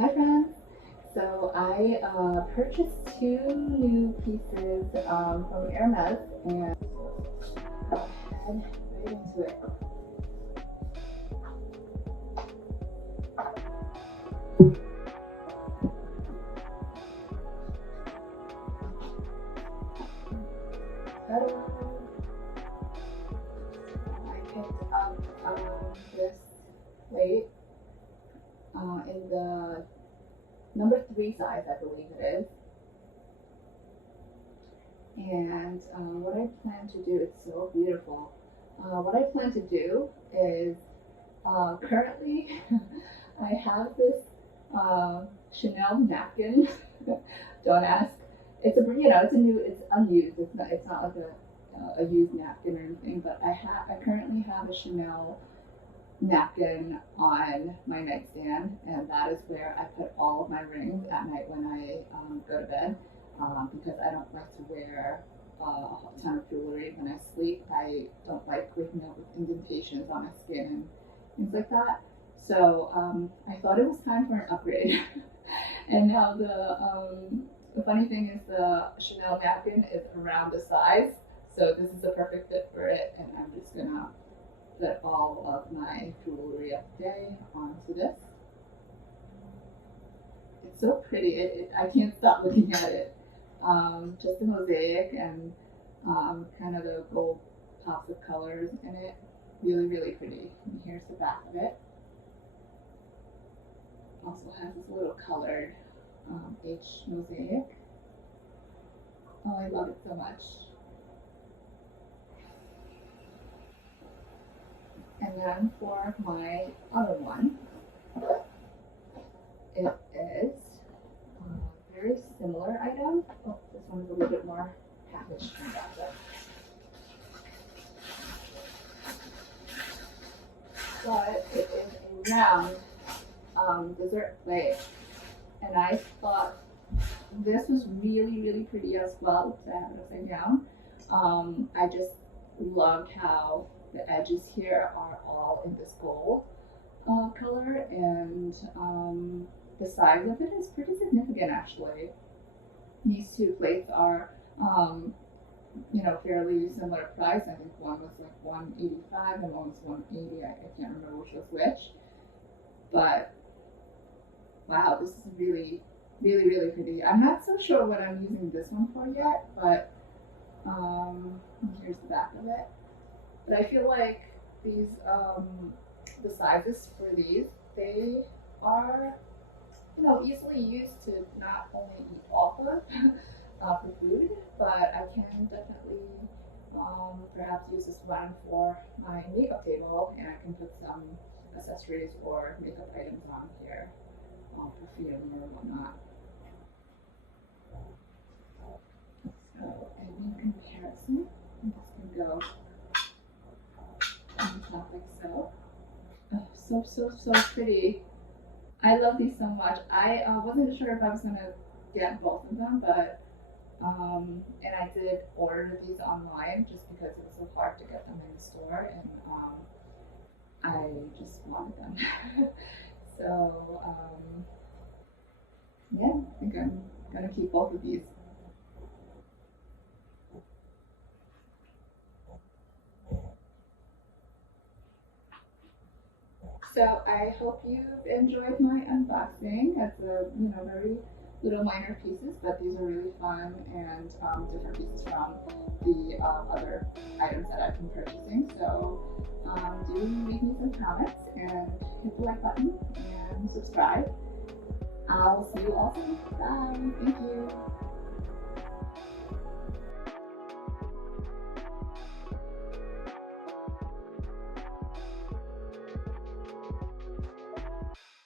Hi friends! So I purchased two new pieces from Hermes and I'll head right into it. So I picked up this plate in the number 3 size, I believe it is. And what I plan to do, it's so beautiful. What I plan to do is currently I have this Chanel napkin. Don't ask. It's it's a new, it's unused. It's not like a used napkin or anything. But I currently have a Chanel napkin on my nightstand, and that is where I put all of my rings at night when I go to bed, because I don't like to wear a ton of jewelry when I sleep. I don't like waking up with indentations on my skin and things like that. So I thought it was time for an upgrade. And now the funny thing is the Chanel napkin is around the size, so this is a perfect fit for it. And I'm just gonna put all of my jewelry of the day onto this. It's so pretty. I can't stop looking at it. Just the mosaic and kind of the gold pops of colors in it. Really, really pretty. And here's the back of it. Also has this little colored H mosaic. Oh, I love it so much. And then for my other one, it is a very similar item. Oh, this one is a little bit more packaged than that. But it is a round dessert plate. And I thought this was really, really pretty as well. So I have it upside down. I just loved how the edges here are all in this gold color, and the size of it is pretty significant actually. These two plates are fairly similar price. I think one was like 185 and one was 180. I can't remember which was which. But wow, this is really, really, really pretty. I'm not so sure what I'm using this one for yet, but here's the back of it. But I feel like these, the sizes for these, they are, easily used to not only eat off of for food, but I can definitely perhaps use this one for my makeup table, and I can put some accessories or makeup items on here, perfume or whatnot. So, in comparison, this can go on top like so. Oh, so pretty. I love these so much. I wasn't sure if I was gonna get both of them, but and I did order these online just because it was so hard to get them in the store, and I just wanted them. So yeah, I think I'm gonna keep both of these. So I hope you've enjoyed my unboxing. It's a very little minor pieces, but these are really fun and different pieces from the other items that I've been purchasing. So do leave me some comments and hit the like button and subscribe. I'll see you all soon. Bye. Thank you.